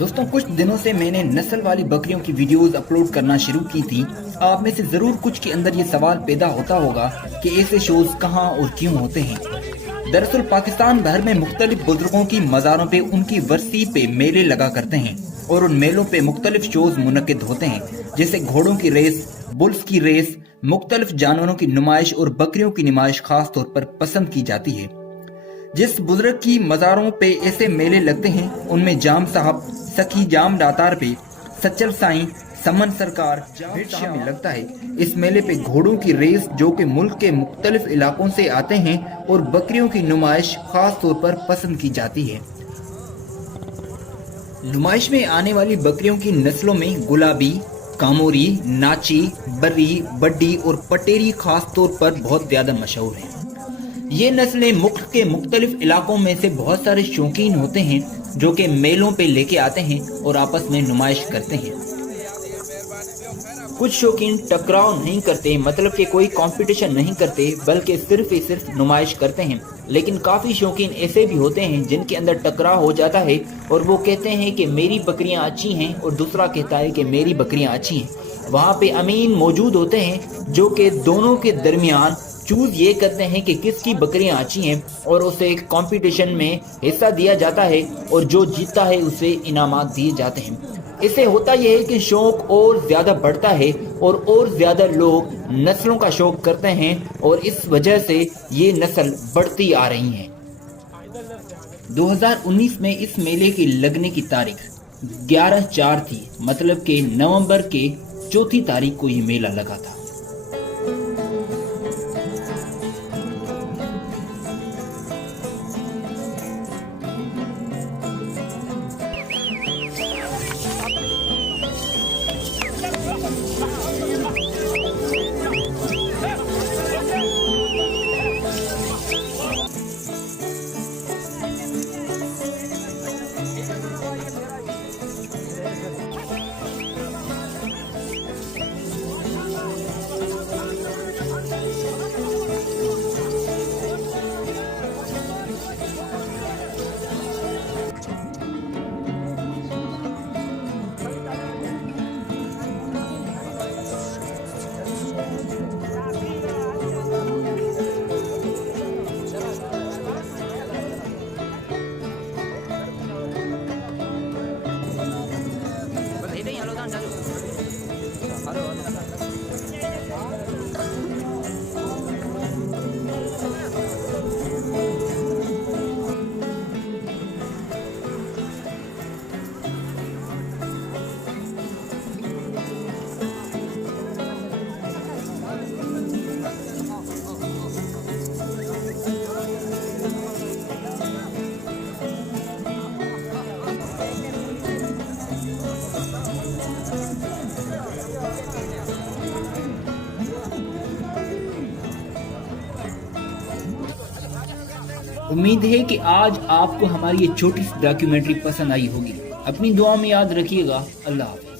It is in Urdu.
دوستوں کچھ دنوں سے میں نے نسل والی بکریوں کی ویڈیوز اپلوڈ کرنا شروع کی تھی۔ آپ میں سے ضرور کچھ کے اندر یہ سوال پیدا ہوتا ہوگا کہ ایسے شوز کہاں اور کیوں ہوتے ہیں۔ دراصل پاکستان بھر میں مختلف بزرگوں کی مزاروں پہ ان کی ورثی پہ میلے لگا کرتے ہیں اور ان میلوں پہ مختلف شوز منعقد ہوتے ہیں، جیسے گھوڑوں کی ریس، بلز کی ریس، مختلف جانوروں کی نمائش اور بکریوں کی نمائش خاص طور پر پسند کی جاتی ہے۔ جس بزرگ کی مزاروں پہ ایسے میلے لگتے ہیں ان میں جام صاحب، سکھی جام داتار پہ سچل سائیں، سمن سرکار میں لگتا ہے۔ اس میلے پہ گھوڑوں کی ریس جو کہ ملک کے مختلف علاقوں سے آتے ہیں اور بکریوں کی نمائش خاص طور پر پسند کی جاتی ہے۔ نمائش میں آنے والی بکریوں کی نسلوں میں گلابی، کاموری، ناچی، بری، بڈی اور پٹیری خاص طور پر بہت زیادہ مشہور ہیں۔ یہ نسلیں ملک کے مختلف علاقوں میں سے بہت سارے شوقین ہوتے ہیں جو کہ میلوں پہ لے کے آتے ہیں اور آپس میں نمائش کرتے ہیں۔ کچھ شوقین ٹکراؤ نہیں کرتے، مطلب کہ کوئی کمپٹیشن نہیں کرتے، بلکہ صرف نمائش کرتے ہیں، لیکن کافی شوقین ایسے بھی ہوتے ہیں جن کے اندر ٹکراؤ ہو جاتا ہے اور وہ کہتے ہیں کہ میری بکریاں اچھی ہیں اور دوسرا کہتا ہے کہ میری بکریاں اچھی ہیں۔ وہاں پہ امین موجود ہوتے ہیں جو کہ دونوں کے درمیان چوز یہ کرتے ہیں کہ کس کی بکریاں اچھی ہیں اور اسے ایک کمپٹیشن میں حصہ دیا جاتا ہے اور جو جیتتا ہے اسے انعامات دیے جاتے ہیں۔ اس سے ہوتا یہ ہے کہ شوق اور زیادہ بڑھتا ہے اور زیادہ لوگ نسلوں کا شوق کرتے ہیں اور اس وجہ سے یہ نسل بڑھتی آ رہی ہیں۔ 2019 میں اس میلے کے لگنے کی تاریخ 11/4 تھی، مطلب کہ نومبر کے 4 تاریخ کو یہ میلہ لگا تھا۔ امید ہے کہ آج آپ کو ہماری یہ چھوٹی سی ڈاکیومنٹری پسند آئی ہوگی۔ اپنی دعا میں یاد رکھیے گا۔ اللہ حافظ۔